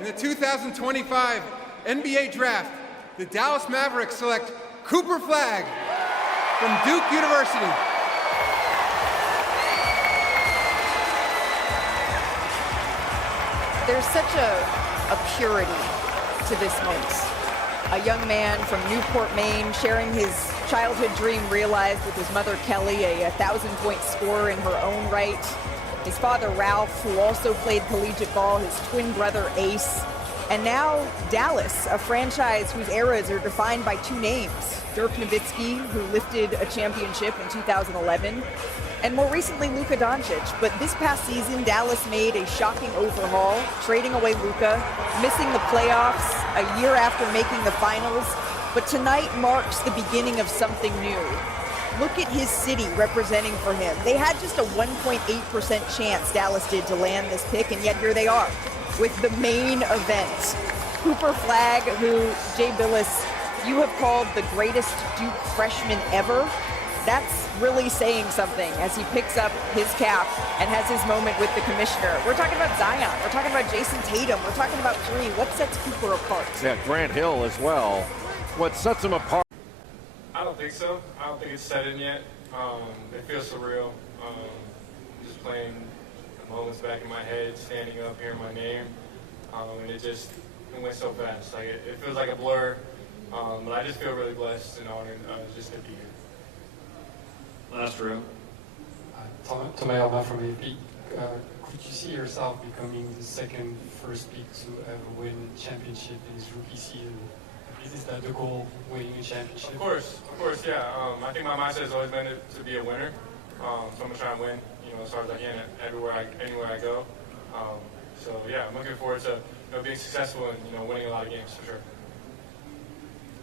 in the 2025 NBA Draft, the Dallas Mavericks select Cooper Flagg from Duke University. There's such a purity to this moment. A young man from Newport, Maine, sharing his childhood dream realized with his mother, Kelly, a 1,000-point scorer in her own right. His father, Ralph, who also played collegiate ball, his twin brother, Ace. And now Dallas, a franchise whose eras are defined by two names. Dirk Nowitzki, who lifted a championship in 2011, and more recently, Luka Doncic. But this past season, Dallas made a shocking overhaul, trading away Luka, missing the playoffs a year after making the finals. But tonight marks the beginning of something new. Look at his city representing for him. They had just a 1.8% chance, Dallas did, to land this pick, and yet here they are with the main event. Cooper Flagg, who, Jay Billis, you have called the greatest Duke freshman ever. That's really saying something as he picks up his cap and has his moment with the commissioner. We're talking about Zion. We're talking about Jason Tatum. We're talking about three. What sets Cooper apart? Yeah, Grant Hill as well. What sets him apart? I don't think so. I don't think it's set in yet. It feels surreal. Just playing the moments back in my head, standing up, hearing my name. And it went so fast. Like it feels like a blur. But I just feel really blessed and honored just to be here. Last row. Thomas Orban from AP. Could you see yourself becoming the second first pick to ever win a championship in his rookie season? Is that the goal, winning a championship? Of course, yeah. I think my mindset has always been to be a winner. So I'm gonna try and win, as hard as I can anywhere I go. So yeah, I'm looking forward to being successful and winning a lot of games for sure.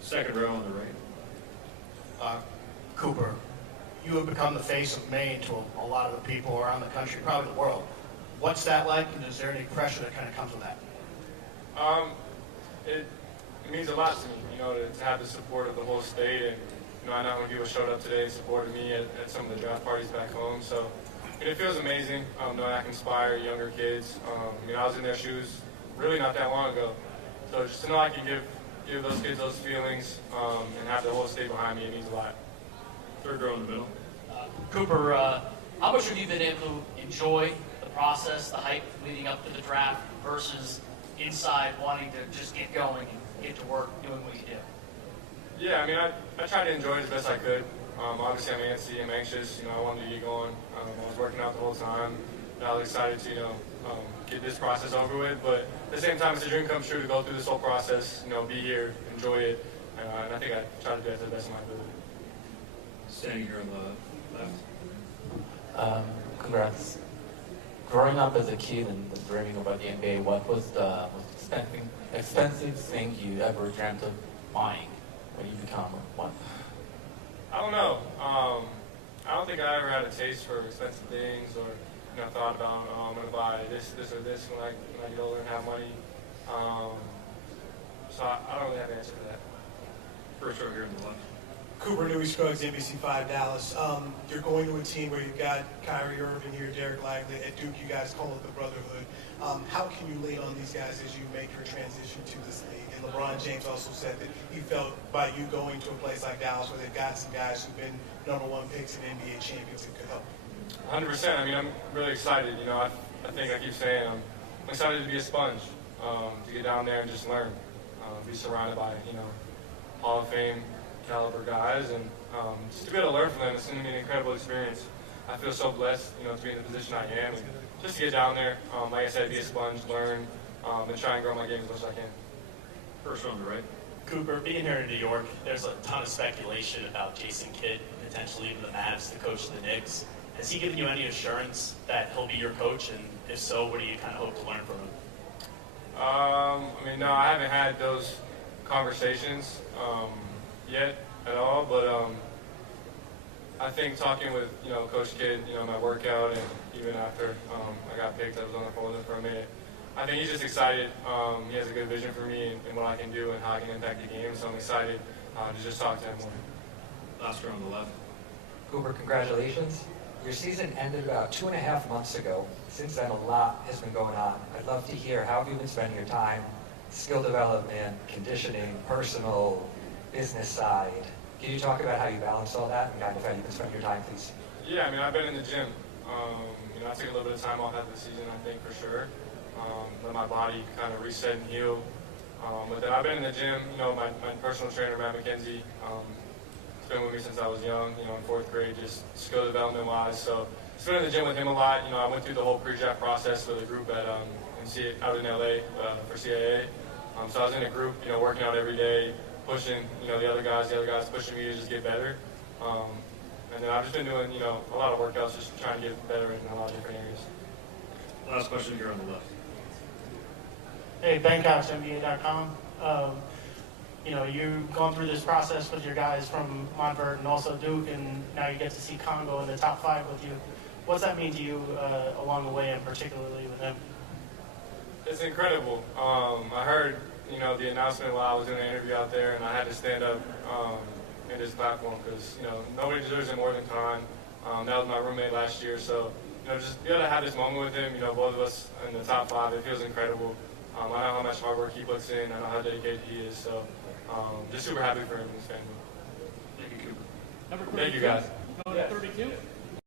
Second row on the right. Cooper, you have become the face of Maine to a lot of the people around the country, probably the world. What's that like, and is there any pressure that kind of comes with that? It means a lot to me, to have the support of the whole state, and I know how many people showed up today and supported me at some of the draft parties back home. So it feels amazing knowing I can inspire younger kids. I was in their shoes really not that long ago, so just to know I can give those kids those feelings and have the whole state behind me, it means a lot. Third row in the middle. Cooper, how much have you been able to enjoy the process, the hype leading up to the draft versus inside wanting to just get going and get to work doing what you do? Yeah, I tried to enjoy it as best I could. Obviously, I'm antsy, I'm anxious. I wanted to get going. I was working out the whole time. I was excited to, get this process over with. But at the same time, it's a dream come true to go through this whole process. Be here, enjoy it, and I think I tried to do it to the best of my ability. Standing here on the left. Congrats. Growing up as a kid and dreaming about the NBA, what was the most expensive thing you ever dreamt of buying when you become one? I don't know. I don't think I ever had a taste for expensive things or thought about I'm going to buy this or this when I get older and have money. So I don't really have an answer for that. First row here on the left. Cooper, Newey Scruggs, NBC5 Dallas. You're going to a team where you've got Kyrie Irving here, Derek Lively. At Duke, you guys call it the brotherhood. How can you lean on these guys as you make your transition to this league? And LeBron James also said that he felt by you going to a place like Dallas where they've got some guys who've been #1 picks and NBA champions, it could help. 100%. I'm really excited. I think I keep saying I'm excited to be a sponge, to get down there and just learn, be surrounded by Hall of Fame caliber guys, and just to be able to learn from them. It's going to be an incredible experience. I feel so blessed, to be in the position I am, and just to get down there, like I said, be a sponge, learn, and try and grow my game as much as I can. First row on the right. Cooper, being here in New York, there's a ton of speculation about Jason Kidd, potentially even the Mavs, the coach of the Knicks. Has he given you any assurance that he'll be your coach, and if so, what do you kind of hope to learn from him? No, I haven't had those conversations yet at all, but I think talking with Coach Kidd, my workout, and even after I got picked, I was on the phone with him for a minute. I think he's just excited. He has a good vision for me and what I can do and how I can impact the game, so I'm excited to just talk to him more. Last row on the left. Cooper, congratulations. Your season ended about 2.5 months ago. Since then, a lot has been going on. I'd love to hear how have you been spending your time, skill development, conditioning, personal, business side. Can you talk about how you balance all that and kind of how you can spend your time, please? Yeah, I mean, I've been in the gym. I took a little bit of time off after the season, I think, for sure. Let my body kind of reset and heal. But then I've been in the gym, my personal trainer, Matt McKenzie, has been with me since I was young, in 4th grade, just skill development-wise. So just been in the gym with him a lot. I went through the whole pre-draft process with a group out in LA for CAA. So I was in a group, working out every day, pushing, the other guys pushing me to just get better. And then I've just been doing, a lot of workouts, just trying to get better in a lot of different areas. Last question here on the left. Hey, Bangkok's NBA.com. You've gone through this process with your guys from Montverde and also Duke, and now you get to see Congo in the top 5 with you. What's that mean to you along the way, and particularly with him? It's incredible. I heard, the announcement while I was doing an interview out there, and I had to stand up in this platform because, nobody deserves it more than Khan. That was my roommate last year, so, just be able to have this moment with him, both of us in the top 5, it feels incredible. I know how much hard work he puts in, I know how dedicated he is, so just super happy for him and his family. Thank you, Cooper. Thank you, guys. Number 32.